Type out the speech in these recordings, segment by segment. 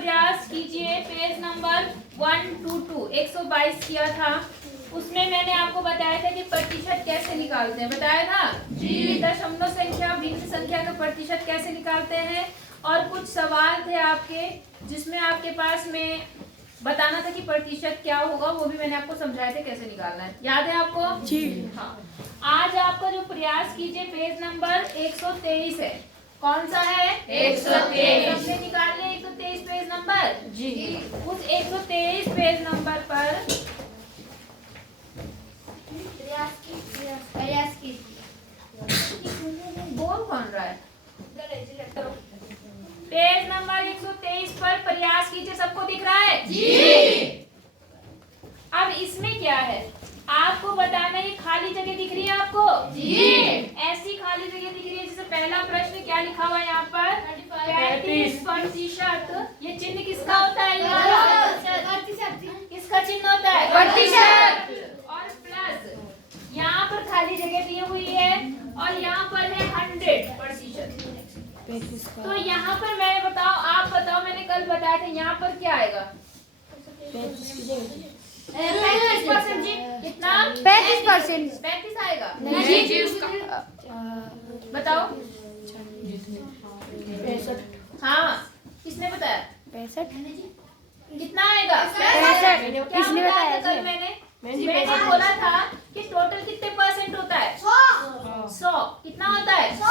प्रयास कीजिए page number 122 122 किया था। उसमें मैंने आपको बताया था कि प्रतिशत कैसे निकालते हैं, बताया था जी। दशमलव संख्या भिन्न संख्या का प्रतिशत कैसे निकालते हैं, और कुछ सवाल थे आपके जिसमें आपके पास में बताना था कि प्रतिशत क्या होगा, वो भी मैंने आपको समझाया था कैसे निकालना है। याद है आपको जी? हाँ। आज आपका जो प्रयास कीजिए पेज नंबर 123 है। कौन सा है? 123। हमने निकाल लिया 123 पेज नंबर जी। उस 123 पेज नंबर पर प्रयास कीजिए। बोल कौन रहा है? पेज नंबर 123 पर प्रयास कीजिए। सबको दिख रहा है जी? अब इसमें क्या है आपको बताना, ये खाली जगह दिख रही है आपको जी? ऐसी खाली जगह दिख रही है जैसे पहला प्रश्न क्या लिखा हुआ है यहाँ पर 35%। ये चिन्ह किसका होता है? किसका चिन्ह होता है? प्रतिशत। और प्लस यहाँ पर खाली जगह दी हुई है और यहाँ पर है 100%। तो यहाँ पर मैं बताओ, आप बताओ, मैंने कल बताया था यहाँ पर क्या आएगा? 35% जी। कितना? 35%। 35 आएगा नहीं जी? बताओ। 65। हाँ, किसने बताया? 65। कितना आएगा? 65। किसने बताया? कल मैंने बोला था कि टोटल कितने परसेंट होता है? 100। कितना होता है? 100।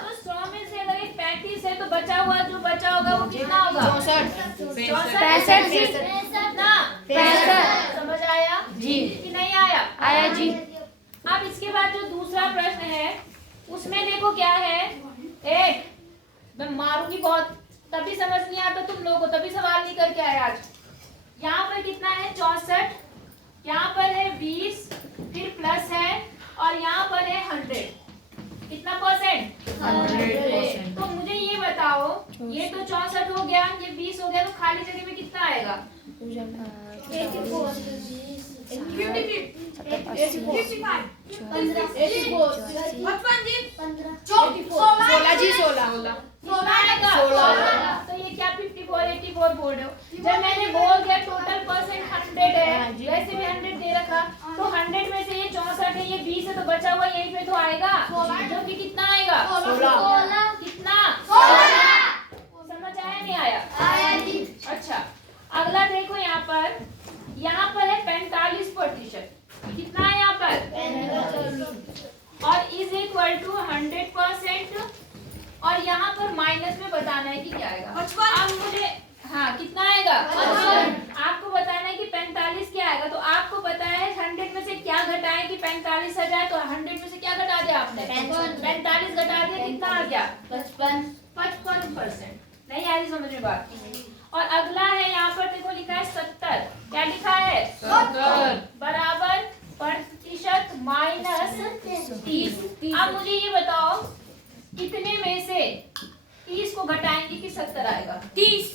तो 100 में से अगर 35 है तो बचा हुआ जो बचा होगा वो कितना होगा? 64। 65। समझ आया जी कि नहीं आया? आया जी। अब इसके बाद जो दूसरा प्रश्न है उसमें देखो क्या है। एक मैं मारूंगी बहुत, तभी समझ नहीं आता तुम लोगों को, तभी सवाल नहीं करके आए आज। यहाँ पर कितना है? 64। यहाँ पर है 20, फिर प्लस है, और यहाँ पर है 100। कितना परसेंट? 100%। तो मुझे ये बताओ, ये तो 64 हो गया, ये 20 हो गया, तो खाली जगह में कितना आएगा? 16। तो ये क्या 54 84 बोल रहे हो? जब मैंने बोल दिया टोटल परसेंट 100 है, वैसे भी 100 दे रखा, तो 100 में से ये 64 है, ये 20 है, तो बचा हुआ यहीं पे तो आएगा, जो कि कितना आएगा? 16। कितना? 16। समझ आया नहीं आया? आया जी। अच्छा, अगला देखो यहाँ पर है 45%। कितना है यहाँ पर? और इज इक्वल टू 100%, और यहाँ पर माइनस में बताना है कि क्या आएगा। अब मुझे हाँ कितना आएगा? आपको बताना है कि 45 क्या आएगा। तो आपको पता है 100 में से क्या घटाएं कि 45 आ जाए, तो 100 में से क्या घटा दिया आपने? 45 घटा दिया, कितना आ गया? 55%। नहीं आ रही समझ में बात? और अगला है यहाँ पर देखो लिखा है 70। क्या लिखा है? 70 बराबर प्रतिशत माइनस 30। अब मुझे ये बताओ कितने में से 30 को घटाएंगे कि 70 आएगा? 30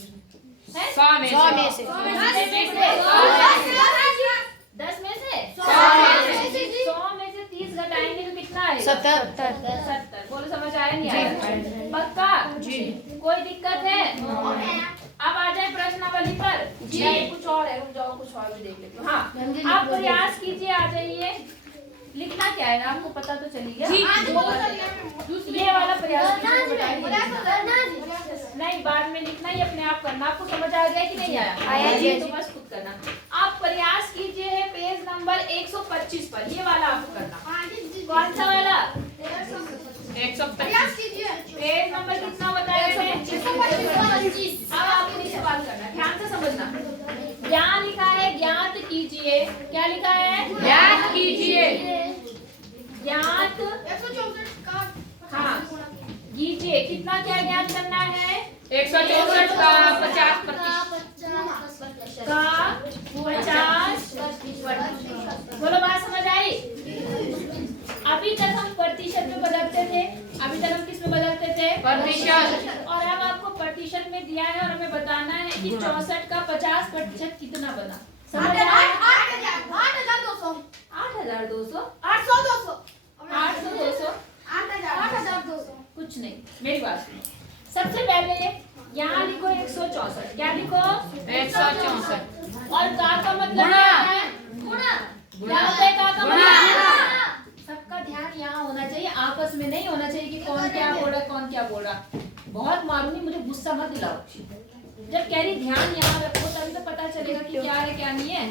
है? 100 में से 10 में से 100 में से 30 घटाएंगे तो कितना आएगा? 70। बोलो समझ आया नहीं आया? पक्का जी? कोई दिक्कत है? अब आ जाए प्रश्नावली पर जी। कुछ और है, रुक जाओ, कुछ और भी देख लेते हो। हाँ, आप प्रयास कीजिए, आ जाइए। लिखना क्या है आपको पता तो चली गया जी। ये वाला प्रयास नहीं, बाद में लिखना ही अपने आप करना। आपको समझ आ गया कि नहीं आया? आया जी। तो बस खुद करना। आप प्रयास कीजिए है पेज नंबर 125 पर, ये वाला आपको करना। कौन सा वाला? 125। पेज नंबर कितना बताया? 125। अब आपको ये सवाल करना, ध्यान से समझना। ज्ञात लिखा है, ज्ञात कीजिए। क्या लिखा है? ज्ञात कीजिए। ज्ञात हाँ कीजिए। कितना क्या ज्ञात करना है? 164 का 50%। बोलो बात समझ आई? अभी तक हम प्रतिशत में बदलते थे, अभी तक हम किस में बदलते थे? प्रतिशत। और अब आपको प्रतिशत में दिया है और हमें बताना है कि 64 का 50% कितना बना। समझ आया? 8,200 8,200 कुछ नहीं। मेरी बात सुनो, सबसे पहले यहाँ लिखो 164। क्या लिखो? 164। और का मतलब क्या है? गुणा। क्या होता है का मतलब? सबका ध्यान यहाँ होना चाहिए, आपस में नहीं होना चाहिए कि कौन क्या बोल रहा है कौन क्या बोल रहा। बहुत मारूंगी, मुझे गुस्सा मत दिलाओ। जब कह रही ध्यान यहाँ रखो तभी तो पता चलेगा कि क्या है क्या नहीं है।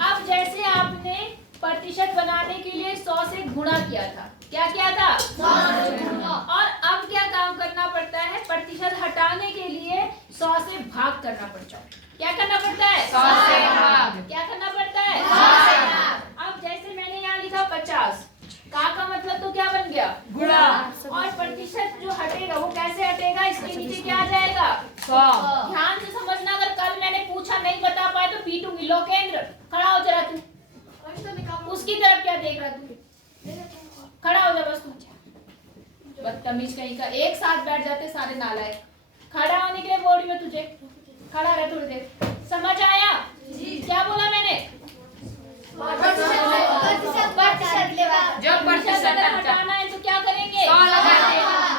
अब जैसे आपने प्रतिशत बनाने के लिए 100 से गुणा किया था, क्या किया था? 100 से गुणा। और अब क्या काम करना पड़ता है? प्रतिशत हटाने के लिए 100 से भाग करना पड़ता है। क्या करना पड़ता है? 100 से भाग। क्या करना पड़ता है? 100 से भाग। अब जैसे मैंने यहाँ लिखा 50, का मतलब तो क्या बन गया? गुणा। और प्रतिशत जो हटेगा वो कैसे हटेगा? इसके नीचे क्या आ जाएगा? 100। ध्यान से समझना, अगर कल मैंने पूछा नहीं बता पाए तो पीटूंगी। लोकेंद्र खड़ा हो जरा तू, उसकी तरफ क्या देख रहा तू? खड़ा हो जा बस तू। बदतमीज कहीं का, एक साथ बैठ जाते सारे नालायक। खड़ा होने के लिए बोल रही मैं तुझे, खड़ा रह थोड़ी देर। समझ आया? क्या बोला मैंने? जब प्रतिशत हटाना है तो क्या करेंगे? 100 लगाएंगे।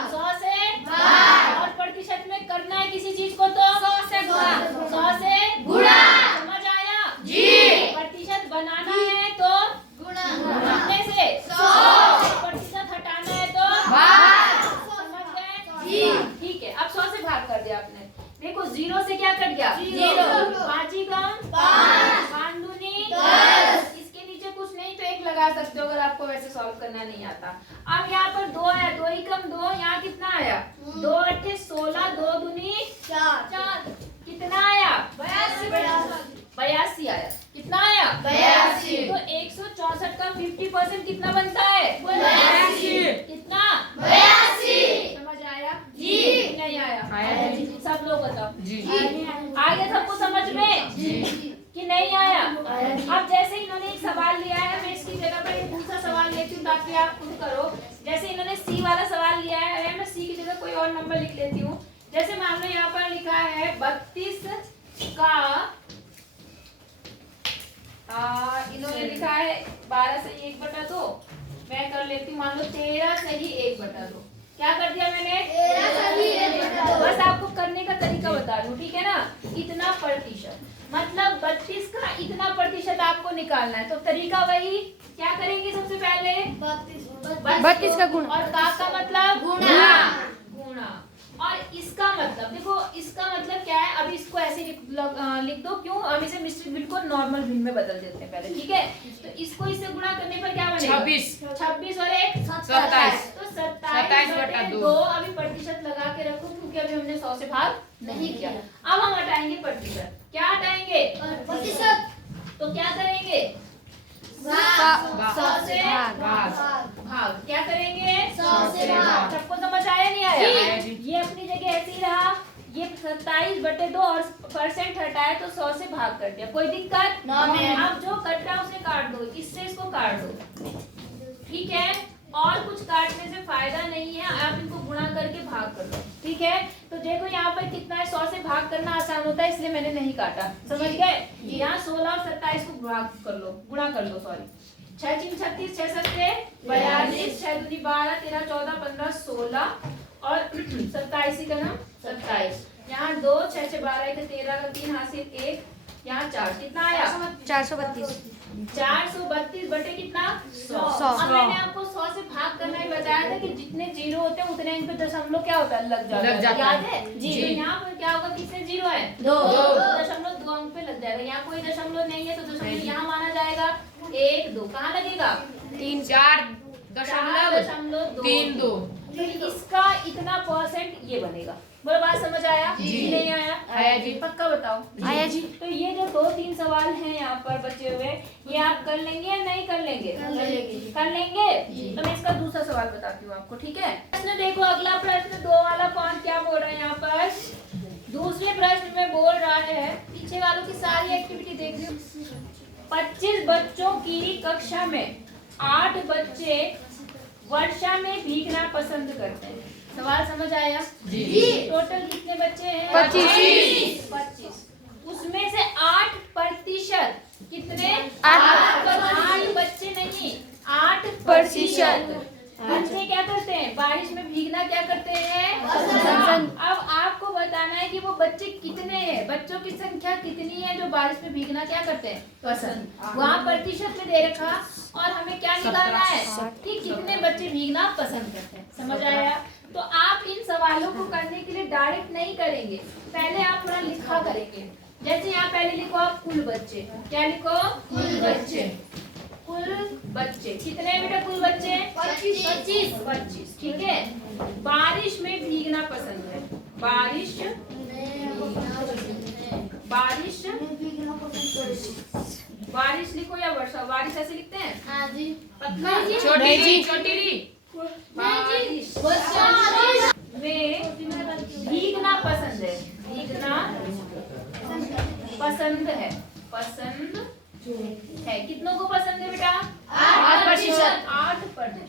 100 से भाग। और प्रतिशत में करना है किसी चीज को तो 100 से गुणा। 100 से गुणा। समझ आया? जी। प्रतिशत बनाना है तो गुणा। कितने से? 100। प्रतिशत हटाना है तो भाग। समझ गए? जी। ठीक है, अब 100 से भाग कर दिया आपने। देखो 0 से क्या कट गया? 0। 5 ही कम 5, 5 दूनी 10। इसके नीचे कुछ नहीं तो 1 लगा सकते हो अगर आपको वैसे सॉल्व करना नहीं आता। अब यहाँ पर 2 आया, 2 ही कम 2, यहाँ कितना आया? 2 8 16, 2 दूनी 4। कितना आया? 82 आया। कितना आया? 82। तो 164 का 50% कितना बनता है? 82। कितना? 82। समझ आया? जी। नहीं आया? आया जी। सब लोग बताओ। जी। आ गया सबको समझ में? कि नहीं आया? अब जैसे इन्होंने एक सवाल लिया है, मैं इसकी जगह पर एक दूसरा सवाल लेती हूँ ताकि आप खुद करो। जैसे इन्होंने सी वाला सवाल लिया है, मैं सी की जगह कोई और नंबर लिख लेती हूँ। जैसे मान लो यहाँ पर लिखा है 32 का इन्होंने लिखा है 12 से 1/2। मैं कर लेती हूँ, मान लो 13 से ही 1/2। क्या कर दिया मैंने? 13 से ही 1/2। बस आपको करने का तरीका बता दूं, ठीक है ना? इतना प्रतिशत मतलब 32 का इतना प्रतिशत आपको निकालना है। तो तरीका वही, क्या करेंगे सबसे पहले? 32 का गुणा। और का मतलब गुणा। गुणा। और इसका मतलब देखो, इसका मतलब क्या है? अब इसको ऐसे लिख दो। क्यों? हम इसे मिश्रित बिल को नॉर्मल बिल में बदल देते हैं पहले, ठीक है? तो इसको इससे गुणा करने पर क्या बनेगा? 26 और 1 27। तो 27/2। अभी प्रतिशत लगा के रखो क्योंकि अभी हमने 100 से भाग नहीं किया। अब हम हटाएंगे प्रतिशत। क्या हटाएंगे? प्रतिशत। तो क्या करेंगे? 100 से भाग। क्या करेंगे? 100 से भाग। सबको समझ आया नहीं आया? ये अपनी जगह ऐसे ही रहा। ये 27/2 और परसेंट हटाया तो 100 से भाग कर दिया। कोई दिक्कत? अब जो कट रहा है उसे काट दो, इससे इसको काट दो, ठीक है? और कुछ काटने से फायदा नहीं है, आप इनको गुणा करके भाग कर लो, ठीक है? तो देखो यहाँ पर कितना है, 100 से भाग करना आसान होता है इसलिए मैंने नहीं काटा। समझ गए? यहाँ 16 और 27 को भाग कर लो, गुणा कर लो, सॉरी। 6 3 36, 6 7 42, 6 दूनी 12, 13 14 15 16 और 27 का नाम 27। यहाँ 2 6 6 12 1 13 का 3 हासिल 1, यहाँ 4। कितना आया? 432। 432 बटे कितना? 100। अब मैंने आपको 100 से भाग करना ही बताया था कि जितने जीरो होते हैं उतने इन पे दशमलव क्या होता है? लग जाता है। याद है? जी। तो यहाँ पर क्या होगा? कितने जीरो है? 2। 2.2 अंक पे लग जाएगा। यहाँ कोई दशमलव नहीं है तो दशमलव यहाँ माना जाएगा। 1 2 कहाँ लगेगा? 3 4.32। तो इसका इतना परसेंट ये बनेगा। बोलो, बात समझ आया? जी। नहीं आया? आया जी। पक्का बताओ? आया जी। तो ये जो 2-3 सवाल हैं यहाँ पर बचे हुए, ये आप कर लेंगे या नहीं कर लेंगे? कर लेंगे। तो मैं इसका दूसरा सवाल बताती हूँ आपको, ठीक है? प्रश्न देखो, अगला प्रश्न 2 वाला कौन क्या बोल रहा है यहाँ पर? दूसरे प्रश्न में बोल रहा है, पीछे वालों की सारी एक्टिविटी देख लो। 25 बच्चों की कक्षा में 8 बच्चे वर्षा में भीगना पसंद करते हैं। सवाल समझ आया? जी। टोटल कितने बच्चे हैं? 25। उसमें से 8% कितने? 8 बच्चे नहीं, 8%। बच्चे क्या करते हैं, बारिश में भीगना क्या करते हैं, पसंद। अब आपको बताना है कि वो बच्चे कितने हैं, बच्चों की संख्या कितनी है जो बारिश में भीगना क्या करते हैं, पसंद। वहाँ प्रतिशत में दे रखा और हमें क्या निकालना है कि कितने बच्चे भीगना पसंद करते हैं। समझ आया? तो आप इन सवालों को करने के लिए डायरेक्ट नहीं करेंगे, पहले आप थोड़ा लिखा करेंगे। जैसे यहाँ पहले लिखो आप कुल बच्चे, क्या लिखो, कुल बच्चे। कुल बच्चे कितने हैं बेटा, कुल बच्चे 25, ठीक है। बारिश में भीगना पसंद है, बारिश बारिश लिखो या वर्षा, बारिश ऐसे लिखते हैं, पतला छोटी ली बारिश में भीगना पसंद है, भीगना पसंद है, पसंद है। कितनों को पसंद है बेटा, 8%। 8%।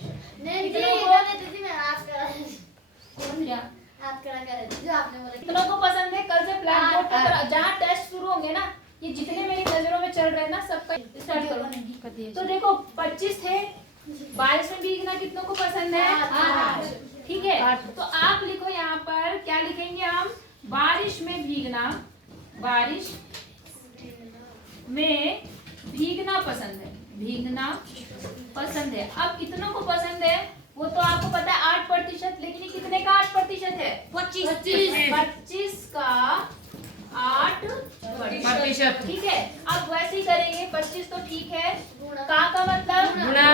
कितनों को पसंद है, कल से ब्लैक बोर्ड पर जहाँ टेस्ट शुरू होंगे ना, ये जितने मेरी नजरों में चल रहे हैं ना, सबका स्टार्ट करो। तो देखो 25 थे, बारिश में भीगना कितनों को पसंद है, 8, ठीक है। तो आप लिखो यहाँ पर, क्या लिखेंगे हम, बारिश में भीगना, बारिश में भीगना पसंद है, भीगना पसंद है। अब कितनों को पसंद है वो तो आपको पता है 8%, लेकिन ये कितने का 8% है, 25 का 8%, ठीक है। अब वैसे ही करेंगे, 25 तो ठीक है, का मतलब गुणा।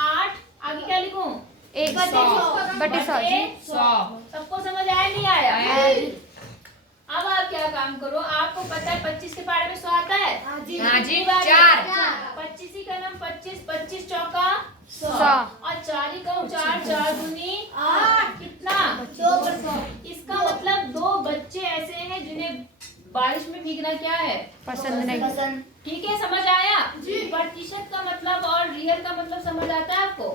8, आगे क्या लिखूं, 100। सबको समझ आया नहीं आया? अब आप क्या काम करो, आपको पता है 25 के बारे में 100 आता है, हाँ जी, 4 25 ही का नाम 25 चौका 100 और 4 का 4 दूनी 8, कितना 2%। इसका मतलब 2 बच्चे ऐसे हैं जिन्हें बारिश में भीगना क्या है, पसंद नहीं। ठीक है, समझ आया? प्रतिशत का मतलब और रियल का मतलब समझ आता है आपको?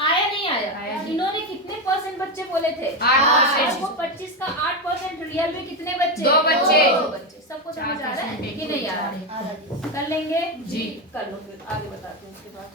आया नहीं आया? इन्होंने कितने % बच्चे बोले थे, 8%। वो 25 का 8%, रियल में कितने बच्चे, 2 बच्चे। 2 बच्चे। सबको समझ आ रहा है कि नहीं आ रहा है? कर लेंगे जी। कर लो, फिर आगे बताते हैं उसके बाद।